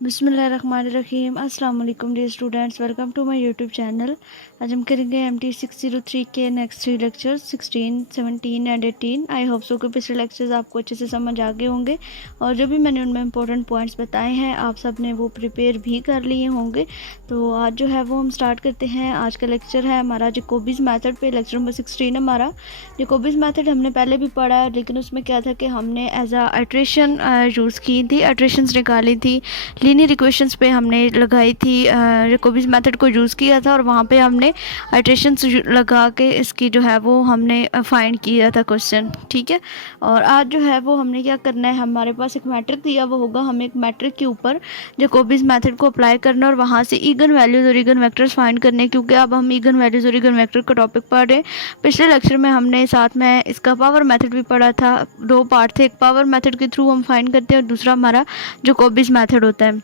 बिस्मिल्लाहिर्रहमानिर्रहीम। अस्सलाम वालेकुम dear students, welcome to my YouTube channel. आज हम करेंगे MT 603 के next 3 lectures 16, 17 and 18। I hope so कि पिछले लेक्चर्स आपको अच्छे से समझ आ गए होंगे और जो भी मैंने उनमें इंपॉर्टेंट पॉइंट्स बताए हैं आप सब ने वो प्रिपेयर भी कर लिए होंगे। तो आज जो है वो हम स्टार्ट करते हैं। आज का लेक्चर है हमारा जैकोबीज मेथड पे, लेक्चर नंबर 16 हमारा। जैकोबीज मेथड हमने पहले भी पढ़ा है, लेकिन उसमें क्या था कि हमने एज अ इटरेशन यूज़ की थी, इटरेशंस निकाली थी, लीनियर इक्वेशंस पे हमने लगाई थी, जैकोबीज मेथड को यूज़ किया था और वहाँ पे हमने इटरेशंस लगा के इसकी जो है वो हमने फाइंड किया था क्वेश्चन। ठीक है, और आज जो है वो हमने क्या करना है, हमारे पास एक मैट्रिक दिया वो होगा, हमें एक मैट्रिक के ऊपर जैकोबीज मेथड को अप्लाई करना और वहाँ से इगन वैल्यूज़ और इगन वेक्टर्स फाइंड करने, क्योंकि अब हम इगन वैल्यूज़ और इगन वेक्टर का टॉपिक पढ़ रहे हैं। पिछले लेक्चर में हमने साथ में इसका पावर मेथड भी पढ़ा था। दो पार्ट थे, एक पावर मेथड के थ्रू हम फाइंड करते हैं और दूसरा हमारा जैकोबीज मेथड होता है।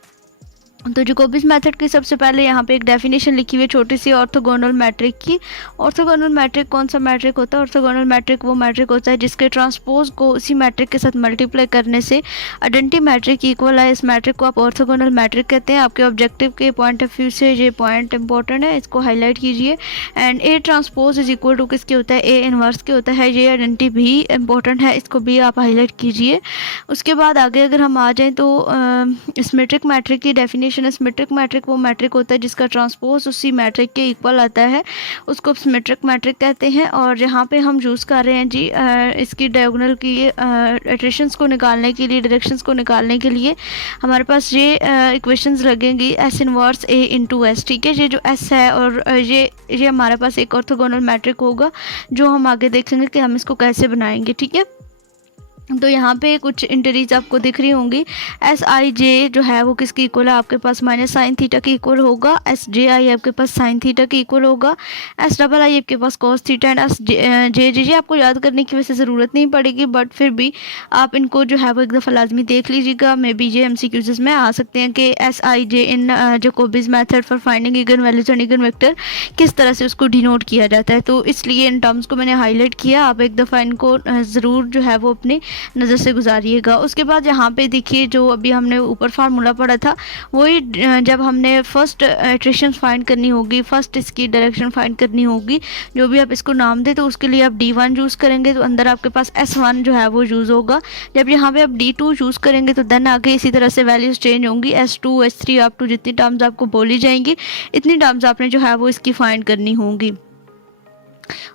तो जैकोबीज मेथड की सबसे पहले यहाँ पे एक डेफिनेशन लिखी हुई है छोटी सी, ऑर्थोगोनल मैट्रिक की। ऑर्थोगोनल मैट्रिक कौन सा मैट्रिक होता है? ऑर्थोगोनल मैट्रिक वो मैट्रिक होता है जिसके ट्रांसपोज को उसी मैट्रिक के साथ मल्टीप्लाई करने से आइडेंटिटी मैट्रिक इक्वल है। इस मैट्रिक को आप ऑर्थोगोनल मैट्रिक कहते हैं। आपके ऑब्जेक्टिव के पॉइंट ऑफ व्यू से ये पॉइंट इंपॉर्टेंट है, इसको हाईलाइट कीजिए। And A transpose is equal to किसके होता है? ए इनवर्स के होता है। ये आइडेंटिटी भी इंपॉर्टेंट है, इसको भी आप हाईलाइट कीजिए। उसके बाद आगे अगर हम आ जाएँ तो सिमेट्रिक मैट्रिक की डेफिनेशन है। सिमेट्रिक मैट्रिक वो मैट्रिक होता है जिसका ट्रांसपोज उसी मैट्रिक के इक्वल आता है, उसको सिमेट्रिक मैट्रिक कहते हैं। और यहाँ पे हम यूज़ कर रहे हैं जी इसकी डायगोनल की इटरेशंस को निकालने के लिए, डायरेक्शंस को निकालने के लिए हमारे पास ये इक्वेशंस लगेंगी एस इनवर्स ए इंटू एस। ठीक है, ये जो एस है और ये हमारे पास एक ऑर्थोगोनल मैट्रिक होगा जो हम आगे देखेंगे कि हम इसको कैसे बनाएंगे। ठीक है, तो यहाँ पे कुछ इंटरीज आपको दिख रही होंगी। एस आई जे जो है वो किसकी इक्वल है? आपके पास माइनस साइन थीटा की इक्वल होगा। एस जे आई आपके पास साइन थीटा की इक्वल होगा। एस डबल आई आपके पास cos theta and S J J आपको याद करने की वैसे ज़रूरत नहीं पड़ेगी, बट फिर भी आप इनको जो है वो एक दफ़ा लाजमी देख लीजिएगा। मे बी ये MCQs में आ सकते हैं कि S I J in Jacobi's method for finding eigen values and eigen vector किस तरह से उसको डिनोट किया जाता है। तो इसलिए इन टर्म्स को मैंने हाईलाइट किया, आप एक दफ़ा इनको ज़रूर जो है वो अपनी नज़र से गुजारिएगा। उसके बाद यहाँ पे देखिए जो अभी हमने ऊपर फार्मूला पढ़ा था वही, जब हमने फर्स्ट इटरेशन फाइंड करनी होगी, फर्स्ट इसकी डायरेक्शन फाइंड करनी होगी, जो भी आप इसको नाम दें, तो उसके लिए आप D1 यूज़ करेंगे तो अंदर आपके पास S1 जो है वो यूज़ होगा। जब यहाँ पे आप D2 यूज़ करेंगे तो देन आगे इसी तरह से वैल्यूज़ चेंज होंगी, S2 S3 अप टू जितनी टर्म्स आपको बोली जाएंगी इतनी टर्म्स आपने जो है वो इसकी फाइंड करनी होंगी।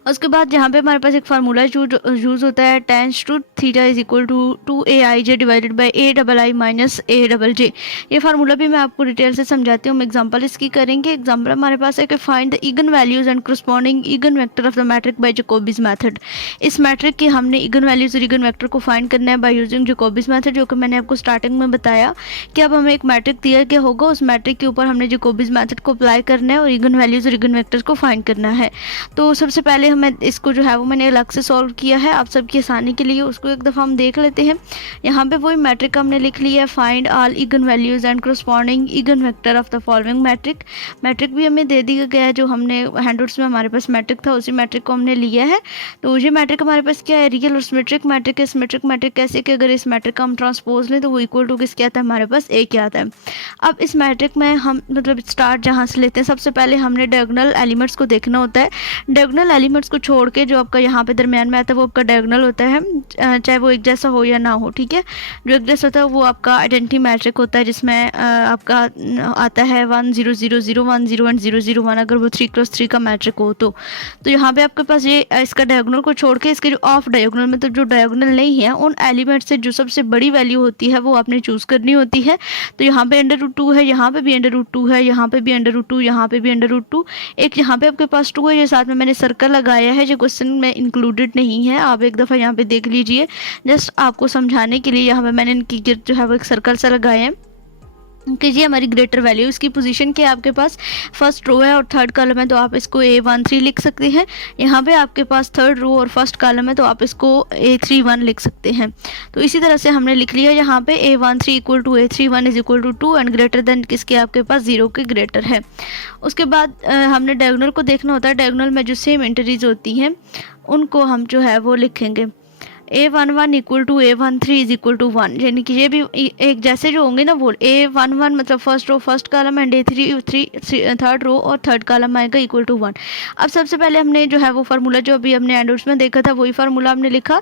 उसके बाद यहाँ पे हमारे पास एक फार्मूला यूज़ होता है, tens two theta is equal to 2AIJ divided by AII minus AJJ। ये फार्मूला भी मैं आपको डिटेल से समझाती हूँ। हम एग्जांपल इसकी करेंगे। एग्जांपल हमारे पास है कि find the eigen values and corresponding eigen vector of the matrix by Jacobi's method. इस मैट्रिक की हमने इगन वैल्यूज और इगन वेक्टर को फाइंड करना है बाय यूजिंग जैकोबीज मेथड, जो कि मैंने आपको स्टार्टिंग में बताया कि अब हमें एक मैट्रिक दिया गया होगा, उस मैट्रिक के ऊपर हमने जैकोबीज मेथड को अप्लाई करना है और इगन वैल्यूज और इगन वेक्टर्स को फाइंड करना है। तो सबसे पहले हमें इसको जो है वो मैंने अलग से सॉल्व किया है आप सबकी आसानी के लिए, उसको एक दफ़ा हम देख लेते हैं। यहाँ पे वही मैट्रिक हमने लिख लिया है, find all eigen values and corresponding eigen vector of the following matrix. Matrix भी हमें दे दिया गया है, जो हमने हैंडआउट्स में हमारे पास मैट्रिक था उसी मैट्रिक को हमने लिया है। तो ये मैट्रिक हमारे पास क्या है? रियल और सिमेट्रिक मैट्रिक है। सिमेट्रिक मैट्रिक कैसे कि अगर इस मैट्रिक का हम ट्रांसपोज लें तो वो इक्वल टू किसके आता है? हमारे पास ए क्या आता है। अब इस मैट्रिक में हम मतलब स्टार्ट जहाँ से लेते हैं, सबसे पहले हमने डायगोनल एलिमेंट्स को देखना होता है। डायगोनल एलिमेंट्स को छोड़ के जो आपका यहाँ पे दरमियान में आता है वो आपका डायगोनल होता है, चाहे वो एक जैसा हो या ना हो। ठीक है, जो एक जैसा होता है वो आपका आइडेंटिटी मैट्रिक होता है, जिसमें आपका आता है 1 0 0 0 1 0 एंड 0 0 1, अगर वो 3x3 का मैट्रिक हो तो यहाँ पे आपके पास ये इसका डायगोनल को छोड़ के इसके जो ऑफ डायगोनल में, तो जो डायगोनल नहीं है उन एलिमेंट से जो सबसे बड़ी वैल्यू होती है वो आपने चूज़ करनी होती है। तो यहाँ पे √2 है, यहाँ पे भी √2 है, यहाँ पे भी √2, यहाँ पे भी √2, एक यहाँ पे आपके पास 2 है, ये साथ में मैंने सर्कल लगाया है जो क्वेश्चन में इंक्लूडेड नहीं है। आप एक दफ़ा यहाँ पे देख लीजिए, जस्ट आपको समझाने के लिए यहाँ पे मैंने इनकी जो है वो एक सर्कल सा लगाए हैं कि ये हमारी ग्रेटर वैल्यू। इसकी पोजीशन के आपके पास फर्स्ट रो है और थर्ड कॉलम है, तो आप इसको A13 लिख सकते हैं। यहाँ पे आपके पास थर्ड रो और फर्स्ट कॉलम है, तो आप इसको A31 लिख सकते हैं। तो इसी तरह से हमने लिख लिया यहाँ पे A13 equal to A31 is equal to 2 and greater than किसके? आपके पास 0 के ग्रेटर है। उसके बाद हमने डायगोनल को देखना होता है। डायगोनल में जो सेम एंट्रीज होती हैं उनको हम जो है वो लिखेंगे। A11 equal to A13 is equal to 1, यानी कि ये भी एक जैसे जो होंगे ना वो A11 मतलब first row first column and A3 third row और थर्ड कॉलम आएगा इक्वल टू 1। अब सबसे पहले हमने जो है वो फार्मूला जो अभी हमने एंड में देखा था वही फार्मूला हमने लिखा,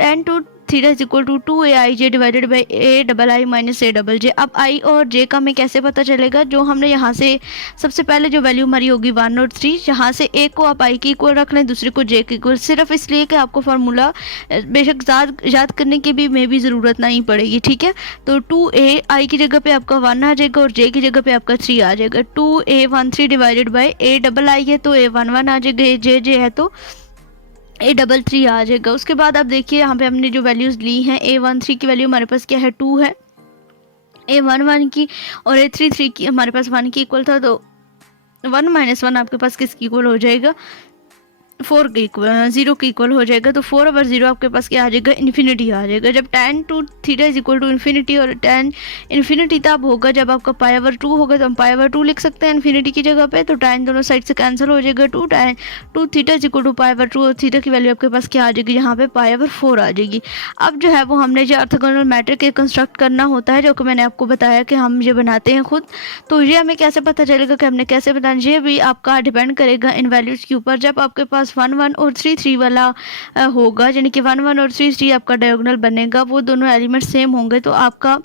tan two theta is equal to 2aij divided by a double I minus a double J. अब आई और जे का हमें कैसे पता चलेगा, जो हमने यहाँ से सबसे पहले जो वैल्यू हमारी होगी 1 और 3, यहाँ से एक को आप आई की इक्वल रख लें, दूसरे को जे के इक्वल, सिर्फ इसलिए कि आपको फार्मूला बेशक याद करने की भी में भी ज़रूरत नहीं पड़ेगी, ठीक है। तो 2a आई की जगह पे आपका 1 आ जाएगा और जे की जगह पे आपका 3 आ जाएगा। 2a13 divided by a double आई है तो a11 आ जाएगा, जे है तो A33 आ जाएगा। उसके बाद आप देखिए यहाँ पे हमने जो वैल्यूज़ ली हैं, A13 की वैल्यू हमारे पास क्या है 2 है, A11 की और A33 की हमारे पास 1 की इक्वल था, तो 1 माइनस 1 आपके पास किसकी इक्वल हो जाएगा, 4 के इक्वल, 0 के इक्वल हो जाएगा। तो 4 ओवर 0 आपके पास क्या आ जाएगा, इन्फिनिटी आ जाएगा। जब tan two theta is equal to infinity, और tan इन्फिनिटी तब होगा जब आपका पाई ओवर 2 होगा, तो हम पाई ओवर 2 लिख सकते हैं इन्फिनिटी की जगह पे, तो tan दोनों साइड से कैंसिल हो जाएगा। tan two theta is equal to pi over 2 और थीटा की वैल्यू आपके पास क्या आ जाएगी, यहाँ पे पाई ओवर 4 आ जाएगी। अब जो है वो हमने जो ऑर्थोगोनल मैट्रिक्स के कंस्ट्रक्ट करना होता है, जो कि मैंने आपको बताया कि हम ये बनाते हैं खुद, तो ये हमें कैसे पता चलेगा कि हमने कैसे बनाना, ये भी आपका डिपेंड करेगा इन वैल्यूज़ के ऊपर। जब आपके पास 1 1 और 3 3 वाला होगा, यानी कि 1 1 और 3 3 आपका डायगोनल बनेगा, वो दोनों एलिमेंट सेम होंगे, तो आपका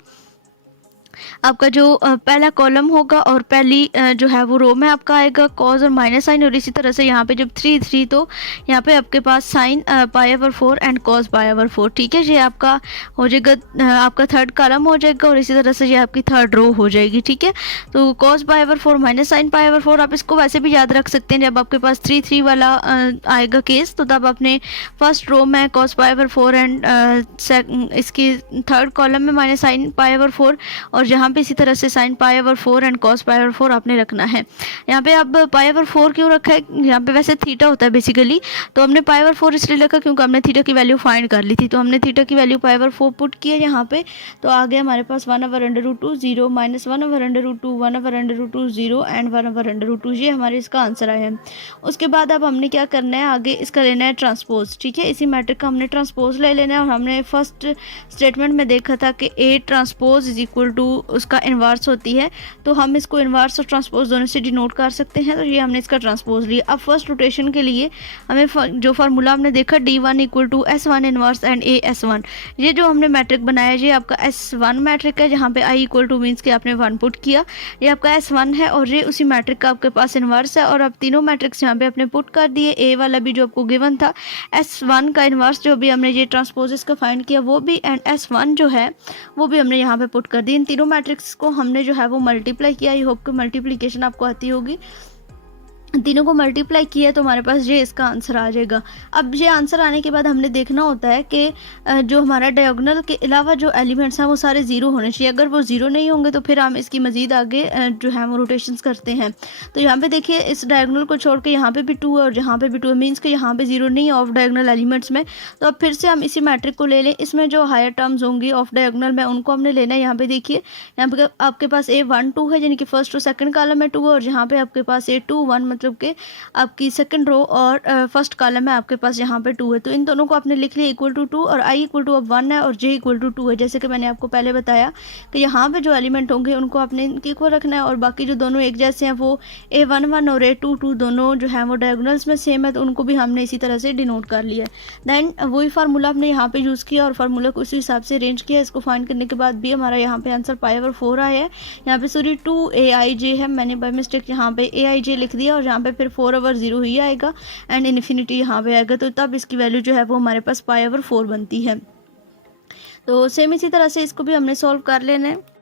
जो पहला कॉलम होगा और पहली जो है वो रो में आपका आएगा कॉज और माइनस साइन, और इसी तरह से यहाँ पे जब 3 3 तो यहाँ पे आपके पास sine pi over 4 and cos pi over 4, ठीक है। ये आपका हो जाएगा, आपका थर्ड कॉलम हो जाएगा, और इसी तरह से ये आपकी थर्ड रो हो जाएगी, ठीक है। तो cause pi over 4 minus sign pi over 4, आप इसको वैसे भी याद रख सकते हैं। जब आपके पास 3 3 वाला आएगा केस, तो तब आपने फर्स्ट रो में कॉज पाई ओवर 4 एंड इसकी थर्ड कॉलम में माइनस साइन पाई ओवर 4, और जहाँ पे इसी तरह से sign pi over 4 and cos pi over 4 आपने रखना है। यहाँ पे अब पाई ओवर 4 क्यों रखा है, यहाँ पे वैसे थीटा होता है बेसिकली, तो हमने पाई ओवर 4 इसलिए रखा क्योंकि हमने थीटा की वैल्यू फाइंड कर ली थी, तो हमने थीटा की वैल्यू पाई ओवर 4 पुट किया यहाँ पे, तो आ गया हमारे पास 1 over under root 2 0 minus 1 over under root 2 1 over under root 2 0 and 1 over under root 2, ये हमारे इसका आंसर आया है। उसके बाद अब हमने क्या करना है, आगे इसका लेना है ट्रांसपोज, ठीक है। इसी मैट्रिक का हमने ट्रांसपोज ले लेना है, और हमने फर्स्ट स्टेटमेंट में देखा था कि A transpose is equal to उसका इन्वर्स होती है, तो हम इसको इन्वर्स और ट्रांसपोज दोनों से डिनोट कर सकते हैं। तो ये हमने इसका ट्रांसपोज लिया। अब फर्स्ट रोटेशन के लिए हमें जो फार्मूला हमने देखा D1 equal to S1 inverse and A S1, ये जो हमने मैट्रिक बनाया ये आपका S1 मैट्रिक है, जहाँ पे I इक्वल टू मीन्स कि आपने 1 पुट किया, ये आपका S1 है, और ये उसी मैट्रिक का आपके पास इन्वर्स है। और अब तीनों मैट्रिक्स यहाँ पे आपने पुट कर दिए, A वाला भी जो आपको गिवन था, S1 का इन्वर्स जो भी हमने ये ट्रांसपोज इसका फाइंड किया वो भी, एंड S1 जो है वो भी हमने यहाँ पे पुट कर दी। इन तीनों मैट्रिक्स को हमने जो है वो मल्टीप्लाई किया। आई होप कि मल्टीप्लिकेशन आपको आती होगी। तीनों को मल्टीप्लाई किया तो हमारे पास ये इसका आंसर आ जाएगा। अब ये आंसर आने के बाद हमने देखना होता है कि जो हमारा डायगोनल के अलावा जो एलिमेंट्स हैं वो सारे ज़ीरो होने चाहिए। अगर वो ज़ीरो नहीं होंगे तो फिर हम इसकी मज़ीद आगे जो है वो रोटेशंस करते हैं। तो यहाँ पे देखिए इस डायगोनल को छोड़ के यहाँ पे भी 2 है और यहाँ पे भी 2 है, मीन्स कि यहाँ पे ज़ीरो नहीं है ऑफ डायगोनल एलिमेंट्स में। तो अब फिर से हम इसी मैट्रिक को ले लें, इसमें जो हायर टर्म्स होंगी ऑफ डायगोनल में उनको हमने लेना है। यहाँ पे देखिए यहाँ पे आपके पास A1 2 है, यानी कि फर्स्ट और सेकंड कॉलम में 2 है, और यहाँ पे आपके पास A2 1 मतलब कि आपकी सेकंड रो और फर्स्ट कॉलम में आपके पास यहाँ पे 2 है। तो इन दोनों को आपने लिख लिया इक्वल टू 2, और I इक्वल टू अब 1 है और J इक्वल टू 2 है। जैसे कि मैंने आपको पहले बताया कि यहाँ पे जो एलिमेंट होंगे उनको आपने इनके इक्वल रखना है, और बाकी जो दोनों एक जैसे हैं वो A1 1 और A2 2 दोनों जो है वो डायगोनल्स में सेम है, तो उनको भी हमने इसी तरह से डिनोट कर लिया है। दैन वही फार्मूला हमने यहाँ पे यूज़ किया और फार्मूला को उसी हिसाब से अरेंज किया। इसको फाइंड करने के बाद भी हमारा यहाँ पे आंसर π/4 आया है। यहाँ पे सॉरी 2aij है, मैंने बाय मिस्टेक यहाँ पे aij लिख दिया, और यहाँ पे फिर 4/0 ही आएगा एंड इन्फिनिटी यहाँ पे आएगा, तो तब इसकी वैल्यू जो है वो हमारे पास π/4 बनती है। तो सेम इसी तरह से इसको भी हमने सॉल्व कर लेना है।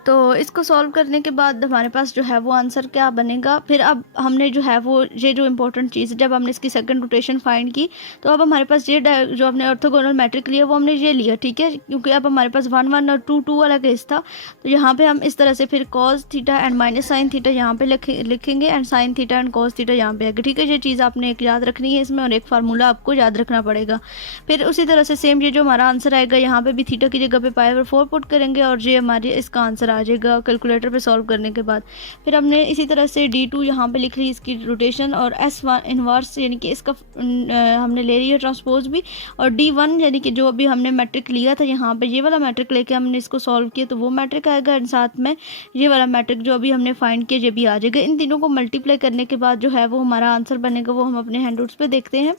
तो इसको सॉल्व करने के बाद हमारे पास जो है वो आंसर क्या बनेगा। फिर अब हमने जो है वो ये जो इंपॉर्टेंट चीज़, जब हमने इसकी सेकंड रोटेशन फाइंड की तो अब हमारे पास ये जो हमने ऑर्थोगोनल मैट्रिक लिया वो हमने ये लिया, ठीक है, क्योंकि अब हमारे पास 1 1 और 2 2 वाला केस था। तो यहाँ पे हम इस तरह से फिर cos theta and minus sine theta यहाँ पे लिखेंगे and sine theta and cos theta यहाँ पे आएगा, ठीक है। ये चीज़ आपने एक याद रखनी है इसमें, और एक फार्मूला आपको याद रखना पड़ेगा। फिर उसी तरह से सेम ये जो हमारा आंसर आएगा यहाँ पे भी थीटा की जगह पे π/4 पुट करेंगे और ये हमारे इसका आंसर आंसर आ जाएगा कैलकुलेटर पे सॉल्व करने के बाद। फिर हमने इसी तरह से D2 यहाँ पे लिख ली इसकी रोटेशन, और S1 इन्वर्स यानी कि इसका हमने ले रही है ट्रांसपोज भी, और D1 यानी कि जो अभी हमने मैट्रिक लिया था यहाँ पे ये वाला मैट्रिक लेके हमने इसको सॉल्व किया तो वो मैट्रिक आएगा, और साथ में ये वाला मैट्रिक जो अभी हमने फाइंड किया ये भी आ जाएगा। इन तीनों को मल्टीप्लाई करने के बाद जो है वो हमारा आंसर बनेगा, वो हम अपने हैंडआउट्स पे देखते हैं।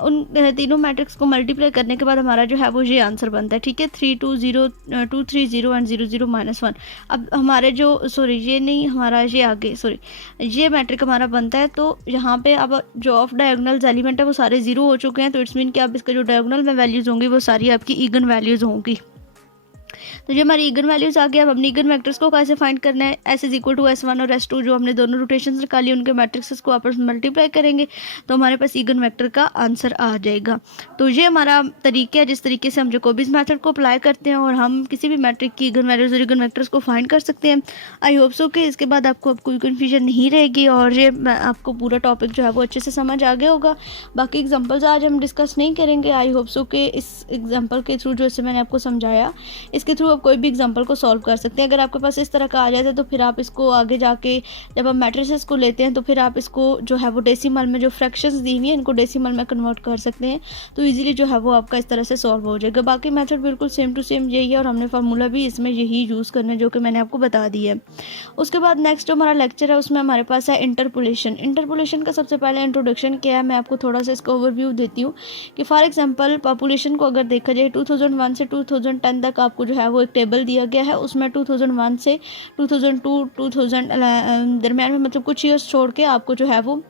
उन तीनों मैट्रिक्स को मल्टीप्लाई करने के बाद हमारा जो है वो ये आंसर बनता है, ठीक है, 3 2 0 2 3 0 एंड 0 0 -1। अब हमारे जो ये नहीं, हमारा ये आगे ये मैट्रिक हमारा बनता है। तो यहाँ पे अब जो ऑफ डायगोनल एलिमेंट है वो सारे जीरो हो चुके हैं, तो इट्स मीन कि अब इसके जो डायगोनल में वैल्यूज़ होंगी वो सारी आपकी इगन वैल्यूज़ होंगी। तो ये हमारी इगन वैल्यूज आ गया। अब हमने इगन वेक्टर्स को कैसे फाइंड करना है, S is equal to S1 और S2 जो हमने दोनों रोटेशन निकाली उनके मैट्रिक्स को आपस में मल्टीप्लाई करेंगे तो हमारे पास इगन वेक्टर का आंसर आ जाएगा। तो ये हमारा तरीका है जिस तरीके से हम जैकोबीज मेथड को अप्लाई करते हैं और हम किसी भी मैट्रिक की इगन वैल्यूज और इगन वेक्टर्स को फाइंड कर सकते हैं। आई होप सो कि इसके बाद आपको अब कोई कन्फ्यूजन नहीं रहेगी और ये आपको पूरा टॉपिक जो है वो अच्छे से समझ आ गया होगा। बाकी एग्जाम्पल्स आज हम डिस्कस नहीं करेंगे। आई होप सो कि इस एग्जाम्पल के थ्रू जैसे मैंने आपको समझाया इसके थ्रू आप कोई भी एग्जांपल को सॉल्व कर सकते हैं। अगर आपके पास इस तरह का आ जाता है तो फिर आप इसको आगे जाके जब हम मैट्रिसेस को लेते हैं तो फिर आप इसको जो है वो डेसिमल में जो फ्रैक्शंस दी हुई हैं इनको डेसिमल में कन्वर्ट कर सकते हैं, तो इजीली जो है वो आपका इस तरह से सॉल्व हो जाएगा। बाकी मेथड बिल्कुल सेम टू सेम यही है और हमने फार्मूला भी इसमें यही यूज़ करना है जो कि मैंने आपको बता दिया है। उसके बाद नेक्स्ट जो हमारा लेक्चर है उसमें हमारे पास है इंटरपोलेशन। इंटरपोलेशन का सबसे पहले इंट्रोडक्शन क्या है मैं आपको थोड़ा सा इसका ओवरव्यू देती हूँ कि फॉर एग्जांपल पॉपुलेशन को अगर देखा जाए 2001 से 2010 तक आपको जो है वो एक टेबल दिया गया है। उसमें 2001 से 2002 2000 दरम्यान में मतलब कुछ ईयर्स छोड़ के आपको जो है वो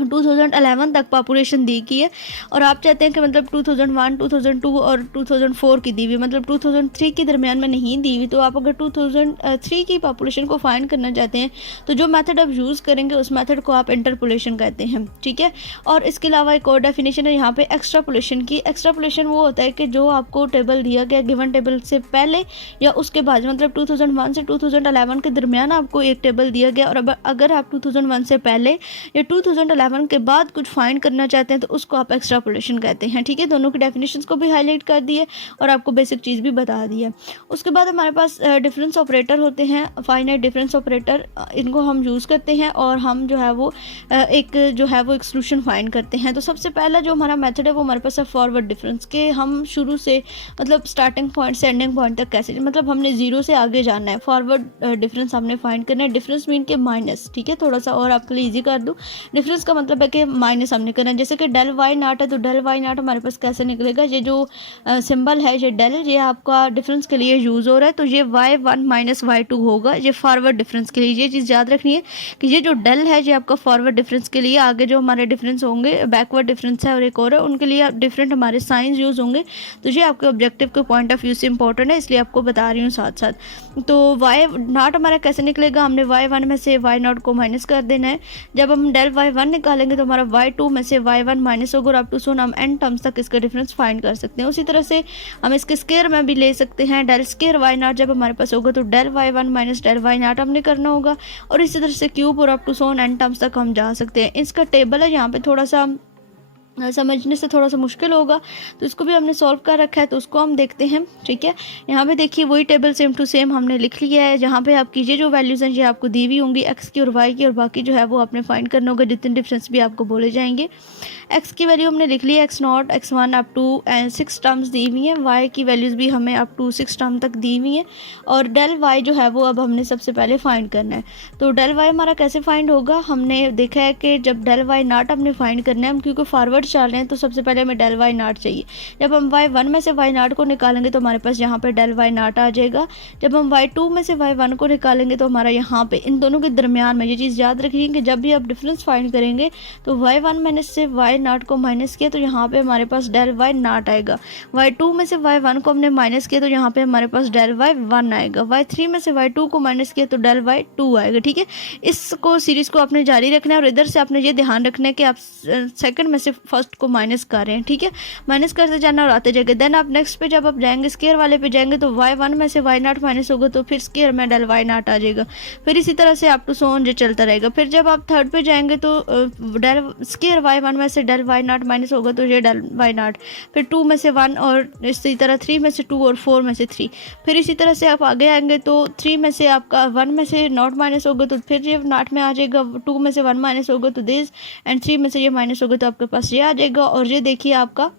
2011 तक पॉपुलेशन दी गई है और आप चाहते हैं कि मतलब 2001 2002 और 2004 की दी हुई मतलब 2003 के दरमियान में नहीं दी हुई। तो आप अगर 2003 की पॉपुलेशन को फाइंड करना चाहते हैं तो जो मेथड आप यूज़ करेंगे उस मेथड को आप इंटरपोलेशन कहते हैं, ठीक है। और इसके अलावा एक और डेफिनेशन है यहाँ पे एक्स्ट्रापोलेशन की। एक्स्ट्रापोलेशन वो होता है कि जो आपको टेबल दिया गया गिवन टेबल से पहले या उसके बाद मतलब 2001 से 2011 के दरमियान आपको एक टेबल दिया गया और अब अगर आप 2001 से पहले या 2011 के बाद कुछ फाइंड करना चाहते हैं तो उसको आप एक्स्ट्रापोलेशन कहते हैं, ठीक है। दोनों की डेफिनेशंस को भी हाईलाइट कर दिए और आपको बेसिक चीज़ भी बता दी है। उसके बाद हमारे पास डिफरेंस ऑपरेटर होते हैं, फाइनाइट डिफरेंस ऑपरेटर, इनको हम यूज़ करते हैं और हम जो है वो एक सोल्यूशन फाइंड करते हैं। तो सबसे पहला जो हमारा मेथड है वो हमारे पास है फॉरवर्ड डिफरेंस के। हम शुरू से मतलब स्टार्टिंग पॉइंट से एंडिंग पॉइंट तक कैसे मतलब हमने जीरो से आगे जाना है। फॉरवर्ड डिफरेंस हमने फाइंड करना है। डिफरेंस मीन के माइनस, ठीक है, थोड़ा सा और आपके लिए ईजी कर दूँ। डिफरेंस का मतलब है कि माइनस हमने करना है। जैसे कि डेल वाई नाट है तो डेल वाई नाट हमारे पास कैसे निकलेगा, ये जो सिंबल है ये डेल ये आपका डिफरेंस के लिए यूज़ हो रहा है तो ये y1 माइनस y2 होगा, ये फॉरवर्ड डिफरेंस के लिए। ये चीज़ याद रखनी है कि ये जो डेल है ये आपका फॉरवर्ड डिफरेंस के लिए, आगे जो हमारे डिफरेंस होंगे बैकवर्ड डिफरेंस है और एक और है उनके लिए डिफरेंट हमारे साइंस यूज़ होंगे। तो ये आपके ऑब्जेक्टिव के पॉइंट ऑफ व्यू से इंपॉर्टेंट है इसलिए आपको बता रही हूँ साथ साथ। तो वाई नाट हमारा कैसे निकलेगा, हमने y1 में से y0 को माइनस कर देना है। जब हम डेल y1 निकालेंगे तो हमारा y2 में से y1 माइनस होगा और अप टू सोन हम एन टर्म्स तक इसका डिफरेंस फाइंड कर सकते हैं। उसी तरह से हम इसके स्केयर में भी ले सकते हैं। डेल स्केयर वाई नाट जब हमारे पास होगा तो del y1 minus del Y naught हमने करना होगा और इसी तरह से क्यूब और अप टू सोन एन टर्म्स तक हम जा सकते हैं। इसका टेबल है यहाँ पे थोड़ा सा समझने से थोड़ा सा मुश्किल होगा तो इसको भी हमने सॉल्व कर रखा है तो उसको हम देखते हैं, ठीक है। यहाँ पे देखिए वही टेबल सेम टू सेम हमने लिख लिया है। जहाँ पे आपकी ये जो वैल्यूज़ हैं ये आपको दी हुई होंगी एक्स की और वाई की और बाकी जो है वो आपने फाइंड करना होगा जितने डिफरेंस भी आपको बोले जाएंगे। एक्स की वैल्यू हमने लिख ली है x0 x1 up to 6 terms दी हुई हैं। वाई की वैल्यूज़ भी हमें अप टू 6 टर्म तक दी हुई हैं और डेल वाई जो है वो अब हमने सबसे पहले फाइंड करना है। तो डेल वाई हमारा कैसे फाइंड होगा, हमने देखा है कि जब डेल वाई नाट हमने फाइंड करना है हम क्योंकि फॉरवर्ड चल रहे हैं तो सबसे पहले हमें डेल वाई नाट चाहिए। जब हम y1 में से y नाट को निकालेंगे तो हमारे पास यहाँ पे डेल वाई नाट आ जाएगा। जब हम y2 में से y1 को निकालेंगे तो हमारा यहाँ पे इन दोनों के दरमियान में ये चीज़ याद रखिए कि जब भी आप डिफरेंस फाइंड करेंगे तो y1 मैंने से y नाट को माइनस किया तो यहाँ पे हमारे पास डेल वाई नाट आएगा। y2 में से y1 को हमने माइनस किया तो यहाँ पे हमारे पास डेल वाई 1 आएगा। y3 में से y2 को माइनस किया तो डेल वाई 2 आएगा, ठीक है। इसको सीरीज़ को आपने जारी रखना है और इधर से आपने ये ध्यान रखना है कि आप सेकंड में से फर्स्ट को माइनस कर रहे हैं, ठीक है, माइनस करते जाना और आते जाएंगे। देन आप नेक्स्ट पे जब आप जाएंगे स्केयर वाले पे जाएंगे तो y1 में से y0 माइनस होगा तो फिर स्केयर में डेल y0 आ जाएगा। फिर इसी तरह से आप टू सो ऑन जो चलता रहेगा। फिर जब आप थर्ड पे जाएंगे तो डेल स्केयर y1 में से डेल y0 माइनस होगा तो ये डेल y0, फिर 2 में से 1 और इसी तरह 3 में से 2 और 4 में से 3। फिर इसी तरह से आप आगे आएंगे तो 3 में से आपका 1 में से नॉट माइनस होगा तो फिर ये नॉट में आ जाएगा, 2 में से 1 माइनस होगा तो दिस, एंड 3 में से ये माइनस होगा तो आपके पास ये आ जाएगा। और ये देखिए आपका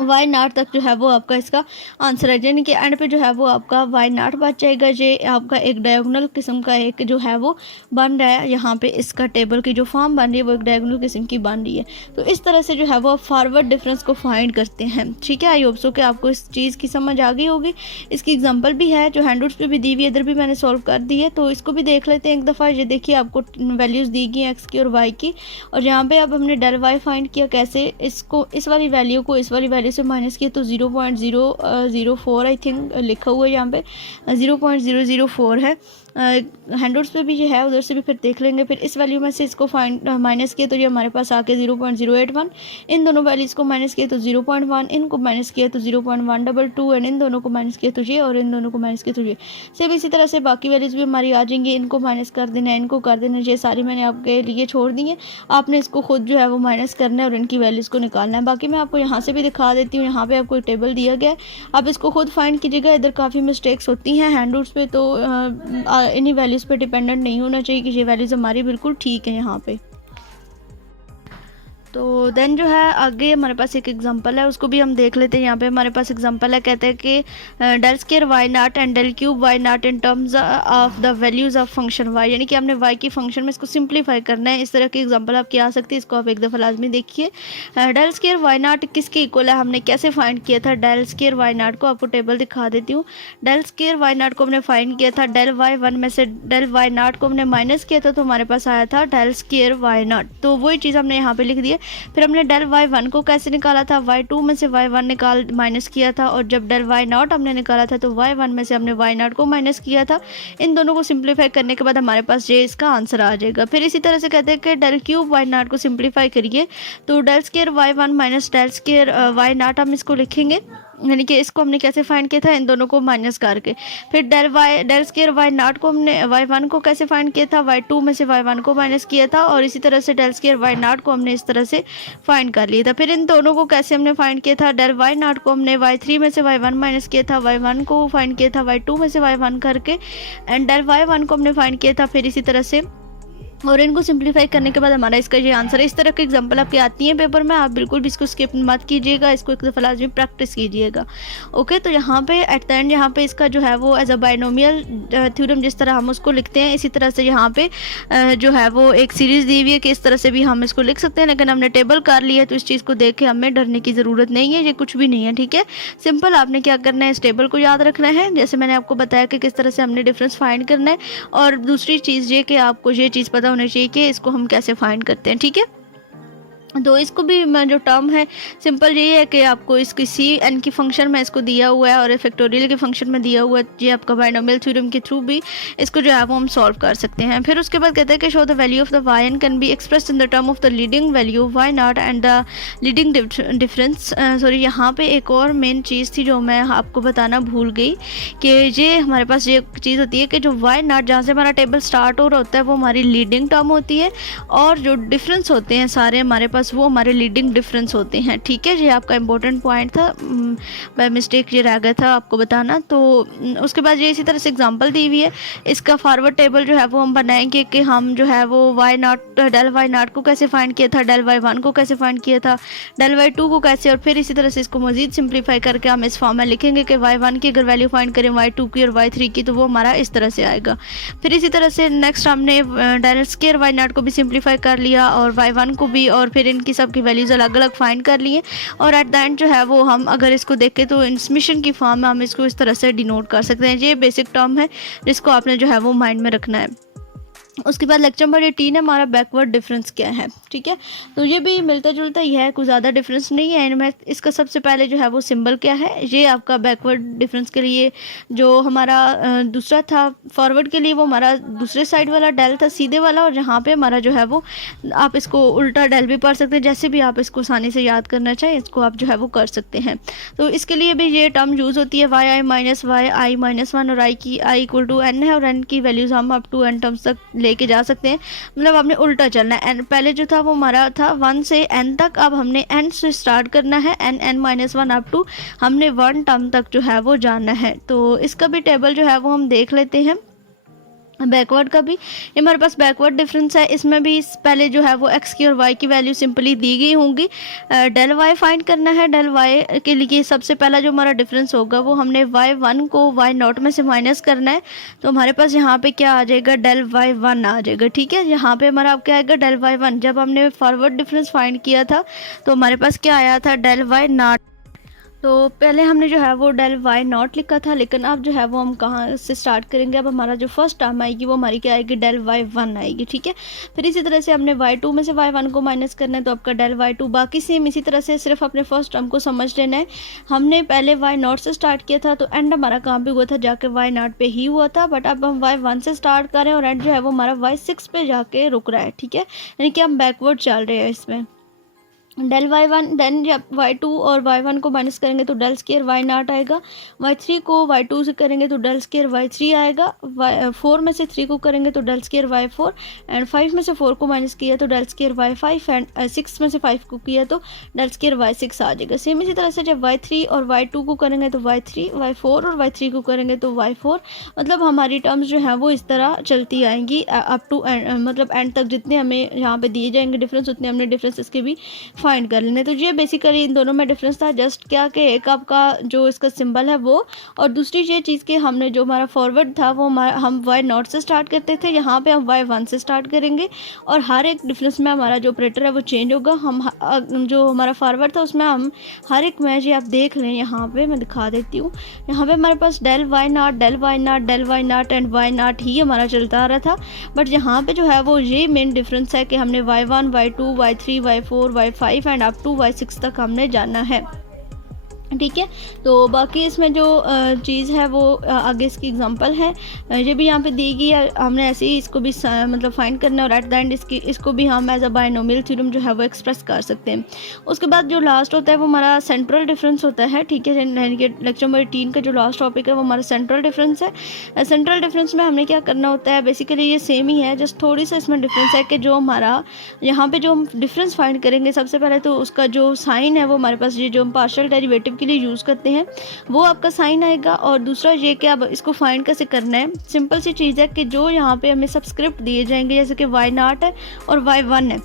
y0 तक जो है वो आपका इसका आंसर है, यानी कि एंड पे जो है वो आपका y0 बच जाएगा। ये आपका एक डायगोनल किस्म का एक जो है वो बन रहा है, यहाँ पे इसका टेबल की जो फॉर्म बन रही है वो एक डायगोनल किस्म की बन रही है। तो इस तरह से जो है वो फॉरवर्ड डिफरेंस को फाइंड करते हैं, ठीक है। आई होप सो कि आपको इस चीज़ की समझ आ गई होगी। इसकी एग्जाम्पल भी है जो हैंडआउट्स पे भी दी हुई है, इधर भी मैंने सॉल्व कर दी है, तो इसको भी देख लेते हैं एक दफ़ा। ये देखिए आपको वैल्यूज़ दी गई एक्स की और वाई की, और यहाँ पे अब हमने डेल वाई फाइंड किया कैसे, इसको इस वाली वैल्यू को इस वाली वैल्यू से माइनस किया तो 0.004 आई थिंक लिखा हुआ है यहाँ पे 0.004 है। हैंडआउट्स पे भी ये है, उधर से भी फिर देख लेंगे। फिर इस वैल्यू में से इसको फाइंड माइनस किया तो ये हमारे पास आके 0.081, इन दोनों वैल्यूज़ को माइनस किया तो 0.1, इनको माइनस किया तो 0.122, एंड इन दोनों को माइनस किया तो ये, और इन दोनों को माइनस किया तो ये। सेम इसी तरह से बाकी वैल्यूज़ भी हमारी आ जाएंगी, इनको माइनस कर देना है, इनको कर देना है, ये सारी मैंने आपके लिए छोड़ दी है। आपने इसको खुद जो है वो माइनस करना है और इनकी वैल्यूज़ को निकालना है। बाकी मैं आपको यहाँ से भी दिखा देती हूँ, यहाँ पे आपको एक टेबल दिया गया है, आप इसको खुद फाइंड कीजिएगा। इधर काफ़ी मिस्टेक्स होती हैं हैंडआउट्स पे, तो इन्हीं वैल्यूज़ पे डिपेंडेंट नहीं होना चाहिए कि ये वैल्यूज़ हमारी बिल्कुल ठीक है यहाँ पे। तो देन जो है आगे हमारे पास एक एग्जांपल है, उसको भी हम देख लेते हैं। यहाँ पे हमारे पास एग्जांपल है, कहते हैं कि del square y naught and del cube y naught in terms of the values of function y, यानी कि हमने वाई की फंक्शन में इसको सिंप्लीफाई करना है। इस तरह की एग्जांपल आपकी आ सकती है, इसको आप एक दफ़ा लाजमी देखिए। डेल स्केयर वाई नॉट किसके इक्वल है, हमने कैसे फाइंड किया था डेल स्केयर वाई नॉट को, आपको टेबल दिखा देती हूँ। डेल स्केयर वाई नॉट को हमने फाइंड किया था, डेल वाई वन में से डेल वाई नॉट को हमने माइनस किया था तो हमारे पास आया था डेल स्केयर वाई नॉट, तो वही चीज़ हमने यहाँ पे लिख दी है। फिर हमने डेल y1 को कैसे निकाला था, y2 में से y1 निकाल माइनस किया था, और जब डेल y0 हमने निकाला था तो y1 में से हमने y0 को माइनस किया था। इन दोनों को सिंप्लीफाई करने के बाद हमारे पास ये इसका आंसर आ जाएगा। फिर इसी तरह से कहते हैं कि डेल क्यूब y0 को सिंप्लीफाई करिए तो del square y1 minus del square y0 हम इसको लिखेंगे, यानी कि इसको हमने कैसे फाइंड किया था, इन दोनों को माइनस करके। फिर डेल स्केयर y0 को हमने y1 को कैसे फाइंड किया था, y2 में से y1 को माइनस किया था, और इसी तरह से डेल स्केयर y0 को हमने इस तरह से फाइंड कर लिया था। फिर इन दोनों को कैसे हमने फाइंड किया था, डेल y0 को हमने y3 में से y1 माइनस किया था, y1 को फाइंड किया था y2 में से y1 करके, एंड डेल y1 को हमने फाइंड किया था फिर इसी तरह से, और इनको सिंप्लीफाई करने के बाद हमारा इसका ये आंसर है। इस तरह की एग्जांपल आपकी आती हैं पेपर में, आप बिल्कुल भी इसको स्किप मत कीजिएगा, इसको एक दफ़ा लाजमी प्रैक्टिस कीजिएगा। ओके, तो यहाँ पे एट द एंड यहाँ पे इसका जो है वो एज अ बाइनोमियल थ्योरम जिस तरह हम उसको लिखते हैं, इसी तरह से यहाँ पे जो है वो एक सीरीज़ दी हुई है कि इस तरह से भी हम इसको लिख सकते हैं, लेकिन हमने टेबल कर लिया है तो इस चीज़ को देख के हमें डरने की ज़रूरत नहीं है, ये कुछ भी नहीं है, ठीक है। सिंपल आपने क्या करना है, इस टेबल को याद रखना है, जैसे मैंने आपको बताया कि किस तरह से हमने डिफरेंस फाइंड करना है, और दूसरी चीज़ ये कि आपको ये चीज़ पता होनी चाहिए कि इसको हम कैसे फाइंड करते हैं, ठीक है। तो इसको भी जो टर्म है सिंपल यही है कि आपको इसकी सी एन की फंक्शन में इसको दिया हुआ है और फैक्टोरियल के फंक्शन में दिया हुआ है, ये आपका बाइनोमियल थ्योरम के थ्रू भी इसको जो है वो हम सॉल्व कर सकते हैं। फिर उसके बाद कहते हैं कि show the value of the y n can be expressed in the term of the leading value y naught and the leading difference. Sorry, यहाँ पे एक और मेन चीज़ थी जो मैं आपको बताना भूल गई कि ये हमारे पास ये चीज़ होती है कि जो वाई नॉट जहाँ से हमारा टेबल स्टार्ट हो रहा होता है वो हमारी लीडिंग टर्म होती है, और जो डिफरेंस होते हैं सारे हमारे पास वो हमारे लीडिंग डिफरेंस होते हैं, ठीक है। ये आपका इंपॉर्टेंट पॉइंट था, बाय मिस्टेक ये रह गया था आपको बताना। तो उसके बाद ये इसी तरह से एग्जांपल दी हुई है, इसका फॉरवर्ड टेबल जो है वो हम बनाएंगे कि हम जो है वो डेल वाई नॉट को कैसे फाइंड किया था, डेल वाई वन को कैसे फाइंड किया था, डेल वाई टू को कैसे, और फिर इसी तरह से इसको मजीद सिंप्लीफाई करके हम इस फॉर्म में लिखेंगे कि वाई वन की अगर वैल्यू फाइंड करें वाई टू की और वाई थ्री की तो वो हमारा इस तरह से आएगा। फिर इसी तरह से नेक्स्ट हमने डेल स्केयर वाई नॉट को भी सिंप्लीफाई कर लिया और वाई वन को भी, और फिर इनकी सब की वैल्यूज़ अलग अलग फाइंड कर लिए, और एट द एंड जो है वो हम अगर इसको देखें तो समेशन की फॉर्म में हम इसको इस तरह से डिनोट कर सकते हैं। ये बेसिक टर्म है जिसको आपने जो है वो माइंड में रखना है। उसके बाद लेक्चर नंबर 18 है हमारा बैकवर्ड डिफरेंस क्या है। ठीक है, तो ये भी मिलता जुलता ही है, कुछ ज़्यादा डिफरेंस नहीं है इनमें। इसका सबसे पहले जो है वो सिंबल क्या है, ये आपका बैकवर्ड डिफरेंस के लिए जो हमारा दूसरा था, फॉरवर्ड के लिए वो हमारा दूसरे साइड वाला डेल था, सीधे वाला, और यहाँ पे हमारा जो है वो आप इसको उल्टा डेल भी पढ़ सकते हैं, जैसे भी आप इसको आसानी से याद करना चाहें इसको आप जो है वो कर सकते हैं। तो इसके लिए भी ये टर्म यूज़ होती है वाई आई माइनस वाई आई माइनस वन, और आई की आई इक्वल टू एन है, और एन की वैल्यूज़ हम अप टू एन टर्म्स तक लेके जा सकते हैं। मतलब आपने उल्टा चलना है, एन पहले जो था वो हमारा था 1 से n तक, अब हमने n से स्टार्ट करना है, n minus one up to हमने 1 टर्म तक जो है वो जानना है। तो इसका भी टेबल जो है वो हम देख लेते हैं। बैकवर्ड का भी ये हमारे पास बैकवर्ड डिफरेंस है, इसमें भी पहले जो है वो x की और y की वैल्यू सिंपली दी गई होंगी। डेल y फाइंड करना है, डेल y के लिए सबसे पहला जो हमारा डिफरेंस होगा वो हमने y1 को y0 में से माइनस करना है। तो हमारे पास यहाँ पे क्या आ जाएगा, डेल y1 आ जाएगा। ठीक है, यहाँ पे हमारा अब क्या आएगा, डेल y1। जब हमने फॉरवर्ड डिफरेंस फाइंड किया था तो हमारे पास क्या आया था, डेल y0। तो पहले हमने जो है वो डेल वाई नॉट लिखा था, लेकिन अब जो है वो हम कहाँ से स्टार्ट करेंगे, अब हमारा जो फर्स्ट टर्म आएगी वो हमारी क्या आएगी, डेल वाई वन आएगी। ठीक है, फिर इसी तरह से हमने वाई टू में से वाई वन को माइनस करना है, तो आपका डेल वाई टू। बाकी सेम इसी तरह से सिर्फ अपने फर्स्ट टर्म को समझ लेना है। हमने पहले वाई नॉट से स्टार्ट किया था, तो एंड हमारा कहाँ पे हुआ था, जाके वाई नॉट पे ही हुआ था, बट अब हम वाई वन से स्टार्ट कर रहे हैं और एंड जो है वो हमारा वाई सिक्स पे जाके रुक रहा है। ठीक है, यानी कि हम बैकवर्ड चल रहे हैं इसमें। डेल वाई वन, देन जब वाई टू और वाई वन को माइनस करेंगे तो डेल स्केयर वाई नॉट आएगा। वाई थ्री को वाई टू से करेंगे तो डेल स्केयर वाई थ्री आएगा। वाई फोर में से थ्री को करेंगे तो del square y four, and five में से फोर को माइनस किया तो del square y five, and six में से फाइव को किया तो डेल स्केयर वाई सिक्स आ जाएगा। सेम इसी तरह से जब वाई थ्री और वाई टू को करेंगे तो वाई थ्री, वाई फोर और वाई थ्री को करेंगे तो वाई फोर। मतलब हमारी टर्म्स जो है वो इस तरह चलती आएंगी अप टू मतलब एंड तक, जितने हमें यहाँ पे दिए जाएंगे डिफरेंस, उतने हमने डिफरेंस इसके भी फाइंड कर लेने। तो ये बेसिकली इन दोनों में डिफरेंस था, जस्ट क्या कि एक आपका जो इसका सिंबल है वो, और दूसरी ये चीज़ कि हमने जो हमारा फॉरवर्ड था वो हम वाई नॉट से स्टार्ट करते थे, यहाँ पे हम वाई वन से स्टार्ट करेंगे, और हर एक डिफरेंस में हमारा जो ऑपरेटर है वो चेंज होगा। हम जो हमारा फॉरवर्ड था उसमें हम हर एक मैच, ये आप देख लें, यहाँ पे मैं दिखा देती हूँ, यहाँ पे हमारे पास del Y naught, del Y naught, del Y naught and Y naught ही हमारा चलता आ रहा था। बट यहाँ पे जो है वो ये मेन डिफरेंस है कि हमने y one, y two, y three, y four, y five and up to y six तक हमने जाना है। ठीक है, तो बाकी इसमें जो चीज़ है वो आगे इसकी एग्जांपल है, ये भी यहाँ पे दी गई है, हमने ऐसे ही इसको भी मतलब फाइंड करना है, और एट द एंड इसको भी हम एज अ बायनोमियल थ्योरम जो है वो एक्सप्रेस कर सकते हैं। उसके बाद जो लास्ट होता है वो हमारा सेंट्रल डिफरेंस होता है। ठीक है, लेक्चर नंबर 18 का जो लास्ट टॉपिक है वो हमारा सेंट्रल डिफरेंस है। सेंट्रल डिफरेंस में हमने क्या करना होता है, बेसिकली ये सेम ही है, जस्ट थोड़ी सा इसमें डिफरेंस है कि जो हमारा यहाँ पे जो हम डिफरेंस फाइंड करेंगे, सबसे पहले तो उसका जो साइन है वो हमारे पास, ये जो हम पार्शियल डेरिवेटिव के लिए यूज़ करते हैं वो आपका साइन आएगा। और दूसरा ये कि अब इसको फाइंड कैसे करना है, सिंपल सी चीज़ है कि जो यहाँ पे हमें सबस्क्रिप्ट दिए जाएंगे, जैसे कि वाई नॉट है और वाई वन है,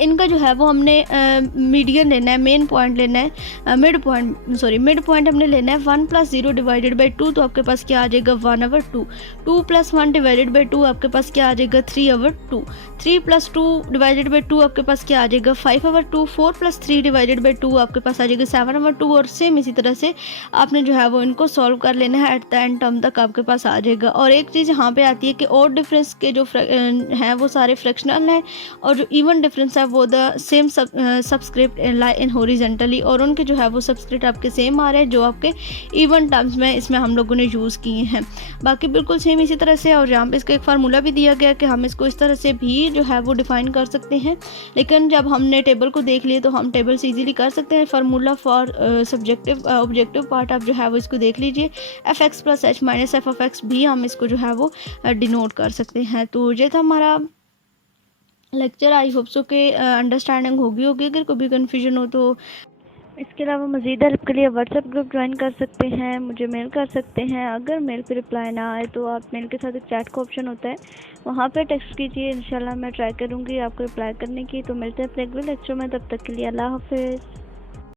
इनका जो है वो हमने मीडियन लेना है, मेन पॉइंट लेना है, मिड पॉइंट हमने लेना है 1 + 0 डिवाइडेड बाई 2, तो आपके पास क्या आ जाएगा 1/2। 2 + 1 डिवाइडेड बाई 2 आपके पास क्या आ जाएगा 3/2। 3 + 2 डिवाइडेड बाई 2 आपके पास क्या आ जाएगा 5/2। 4 + 3 डिवाइडेड बाई 2 आपके पास आ जाएगा 7/2। और सेम इसी तरह से आपने जो है वो इनको सॉल्व कर लेना है, एट द एंड टर्म तक आपके पास आ जाएगा। और एक चीज़ यहाँ पे आती है कि और डिफरेंस के जो हैं वो सारे फ्रैक्शनल हैं, और जो इवन डिफरेंस है वो the same subscript lie in horizontally, और उनके जो है वो सबस्क्रिप्ट आपके सेम आ रहे हैं जो आपके इवन टर्म्स में इसमें हम लोगों ने यूज़ किए हैं। बाकी बिल्कुल सेम इसी तरह से, और यहाँ पे इसका एक फार्मूला भी दिया गया कि हम इसको इस तरह से भी जो है वो डिफाइन कर सकते हैं, लेकिन जब हमने टेबल को देख लिया तो हम टेबल से इजीली कर सकते हैं। Formula for subjective objective part आप जो है वो इसको देख लीजिए, fx + h - f(x) भी हम इसको जो है वो डिनोट कर सकते हैं। तो ये था हमारा लेक्चर, आई होप सो के अंडरस्टैंडिंग होगी। अगर कोई भी कन्फ्यूजन हो तो इसके अलावा मज़ीद हेल्प के लिए व्हाट्सएप ग्रुप ज्वाइन कर सकते हैं, मुझे मेल कर सकते हैं। अगर मेल पे रिप्लाई ना आए तो आप मेल के साथ एक चैट का ऑप्शन होता है, वहाँ पे टेक्स्ट कीजिए, इंशाल्लाह मैं ट्राई करूँगी आपको रिप्लाई करने की। तो मिलते हैं अपने अगले लेक्चर में, तब तक के लिए अल्लाह हाफिज़।